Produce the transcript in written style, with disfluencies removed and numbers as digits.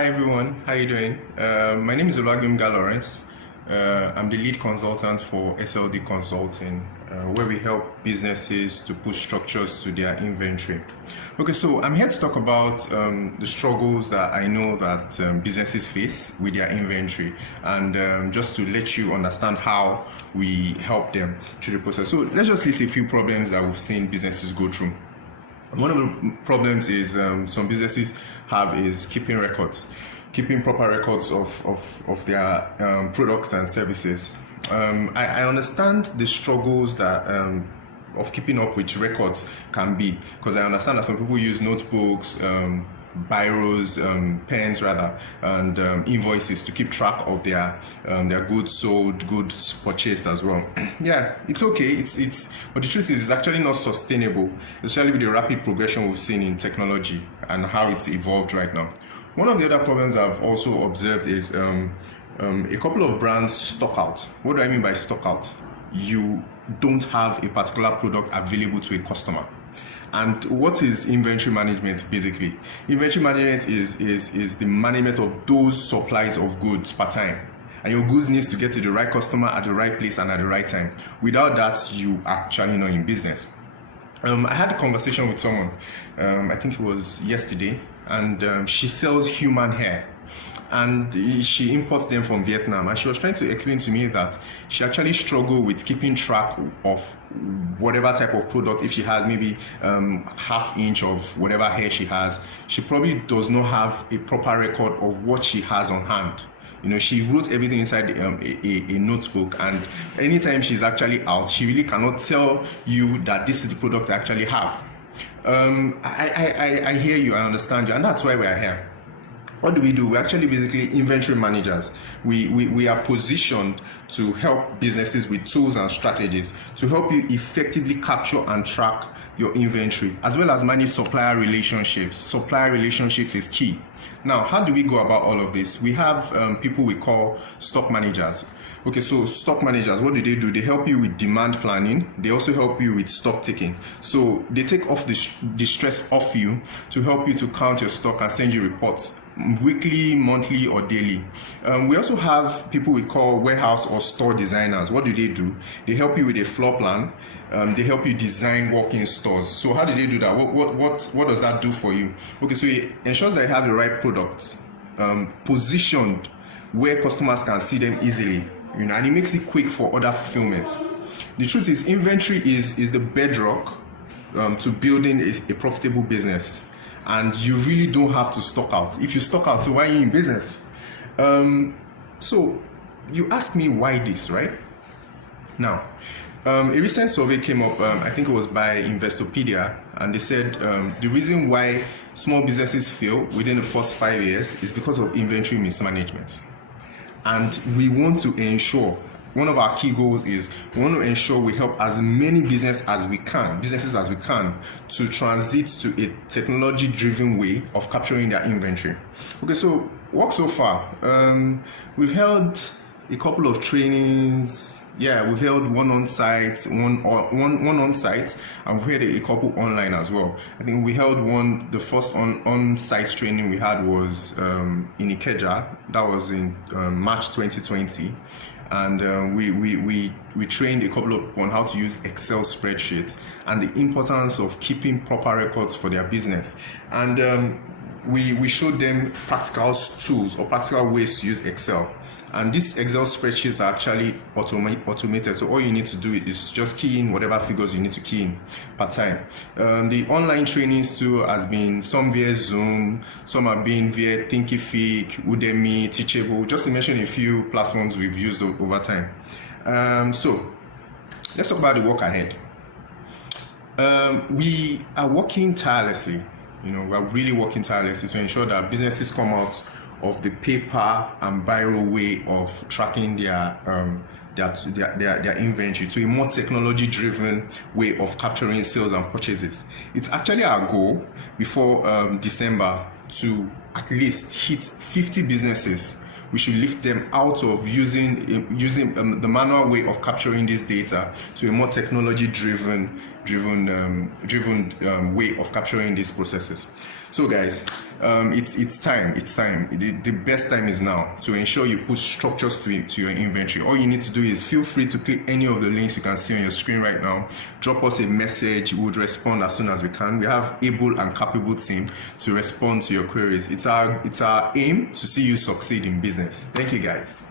Hi everyone, how you doing? My name is Lawrence. I'm the lead consultant for Sldconsulting, where we help businesses to put structures to their inventory. Okay, so I'm here to talk about the struggles that I know that businesses face with their inventory, and just to let you understand how we help them through the process. So let's just list a few problems that we've seen businesses go through. One of the problems is some businesses have is keeping proper records of their products and services. I understand the struggles that of keeping up with records can be, because I understand that some people use notebooks, biros, pens rather, and invoices to keep track of their goods sold, goods purchased as well. Yeah, it's okay. It's but the truth is, it's actually not sustainable, especially with the rapid progression we've seen in technology and how it's evolved right now. One of the other problems I've also observed is a couple of brands stock out. What do I mean by stock out? You don't have a particular product available to a customer. And what is inventory management basically? Inventory management is the management of those supplies of goods per time. And your goods needs to get to the right customer at the right place and at the right time. Without that, you are actually not in business. I had a conversation with someone, I think it was yesterday, and she sells human hair. And she imports them from Vietnam, and she was trying to explain to me that she actually struggled with keeping track of whatever type of product. If she has maybe half inch of whatever hair she has, she probably does not have a proper record of what she has on hand. You know, she wrote everything inside a notebook, and anytime she's actually out, she really cannot tell you that this is the product I actually have. I hear you, I understand you, and that's why we are here. What do? We're actually basically inventory managers. We are positioned to help businesses with tools and strategies to help you effectively capture and track your inventory, as well as manage supplier relationships. Supplier relationships is key. Now, how do we go about all of this? We have people we call stock managers. Okay, so stock managers, what do? They help you with demand planning. They also help you with stock taking. So they take off the stress off you to help you to count your stock and send you reports weekly, monthly, or daily. We also have people we call warehouse or store designers. What do? They help you with a floor plan. They help you design walk-in stores. So how do they do that? What does that do for you? Okay, so it ensures that you have the right products positioned where customers can see them easily. You know, and it makes it quick for order fulfillment. The truth is, inventory is the bedrock to building a profitable business, and you really don't have to stock out. If you stock out, so why are you in business? So you ask me why this, right? Now, a recent survey came up, I think it was by Investopedia, and they said the reason why small businesses fail within the first 5 years is because of inventory mismanagement. And we want to ensure, one of our key goals is we want to ensure we help as many businesses as we can to transit to a technology-driven way of capturing their inventory. Okay, so work so far. We've held a couple of trainings. Yeah, we've held one on site, one on site, and we've held a couple online as well. I think we held one. The first on site training we had was in Ikeja. That was in March 2020, and we trained a couple of on how to use Excel spreadsheets and the importance of keeping proper records for their business. And we showed them practical tools or practical ways to use Excel. And these Excel spreadsheets are actually automated. So all you need to do is just key in whatever figures you need to key in per time. The online trainings too has been some via Zoom, some have been via Thinkific, Udemy, Teachable, just to mention a few platforms we've used over time. So let's talk about the work ahead. We are working tirelessly. You know, we're really working tirelessly to ensure that businesses come out of the paper and biro way of tracking their inventory to a more technology-driven way of capturing sales and purchases. It's actually our goal before December to at least hit 50 businesses. We should lift them out of using the manual way of capturing this data to a more technology-driven way of capturing these processes. So guys, it's time. The best time is now to ensure you put structures to your inventory. All you need to do is feel free to click any of the links you can see on your screen right now. Drop us a message. We would respond as soon as we can. We have able and capable team to respond to your queries. It's our aim to see you succeed in business. Thank you guys.